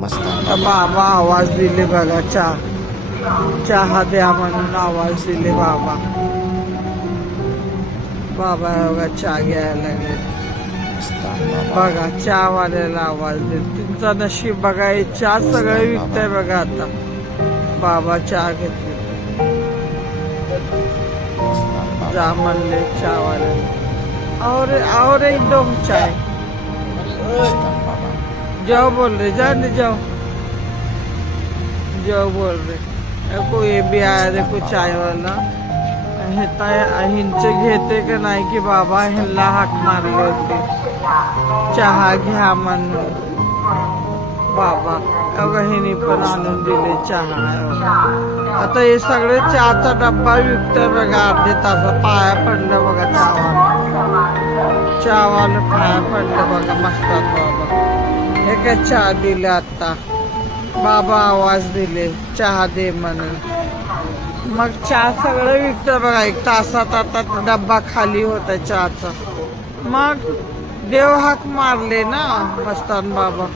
मस्त बाबा आवाज दिले बघा, चहा द्या म्हणून आवाज दिले बाबा. बाबा बघा चहा घ्यायला लागले बघा, चहावाल्याला आवाज दे. तुमचा नशीब बघा, हे चहा सगळं विकतंय बघा. आता बाबा चहा घेतले, जा म्हणले चहावाल्याला. और एक दो चाय जाओ बोल रहे, जाने जाओ जाओ बोल रहे. कोई भी आया देखो चाय वाला, हिंचे घेते का नाही की बाबा ह्यांना हाक मारले होते चहा घ्या म्हणून. बाबा अगं हिने पण आणून दिले चहा. आता हे सगळे चहाचा डब्बा विकतोय बघा. अर्धे तास पाया पडलं बघा चहावाला पाया पडलं बघा. मस्तात बाबा हे काय चहा दिलं. आता बाबा आवाज दिले चहा दे म्हणून. मग चहा सगळं विकतं बघा. एक तासात आता डब्बा खाली होता चहाचा. मग देव हाक मारले ना मस्तान बाबा.